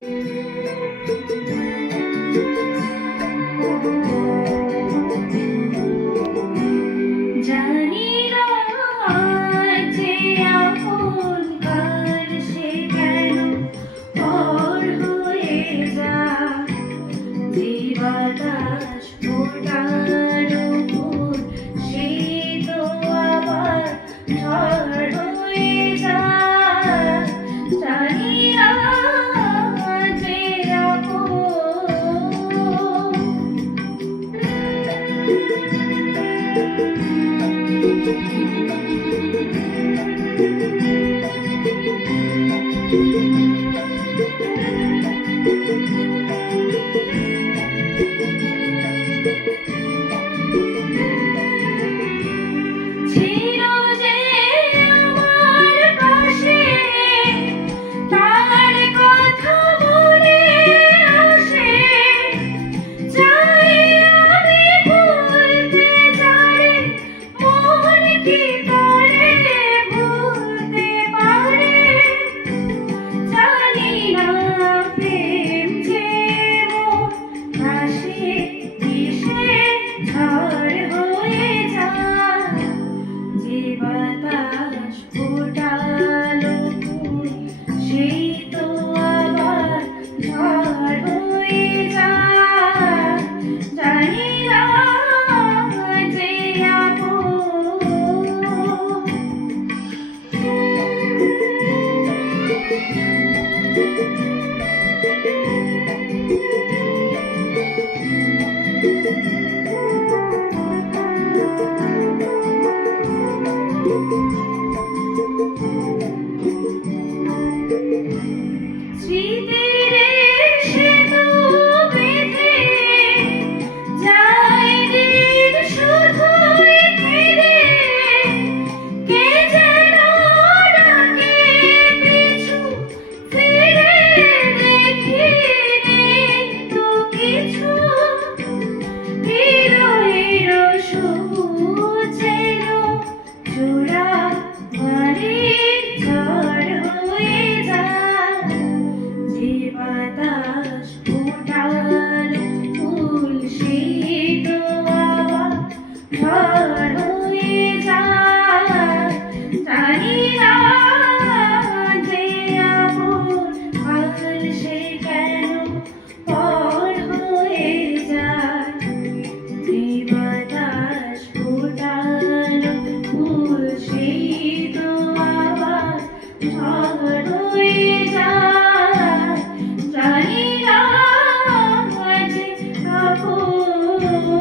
জানি না যে আপন কার সে কেন পর হয়ে যায়, যে বাতাস ফোটার উপর সে তো আবার ঝড় হয়ে যায়। জানি না যে ছিল যে আমার পাশে, তার কথা মনে আসে। চাই আমি ভুলতে যারে, মন কি তারে ভুলতে পারে। জানি না প্রেম যে মন ভাসে মিশে ঝড় হয়ে যায়, যে বাতাস ফোটালো ফুল সেই তো আবার ঝড় হয়ে যায়। জানি না যে স্মৃতির সেতু বেঁধে যায় দিন শুধুই কেঁদে। কে যেন ডাকে পিছু ফিরে, দেখি নেই তো কিছু। হৃদয়ের সবুজ যেন চূড়া বাড়ির ঝড় হয়ে যায়, যে বাতাস ফোটালো ফুল সেই তো আবার ঝড় হয়ে যায়। জানি না যে আপন কাল সে কেন পর হয়ে যায়, যে বাতাস ফোটালো ফুল সেই তো আবার ঝড় হয়ে যায়। জানি না যে আপন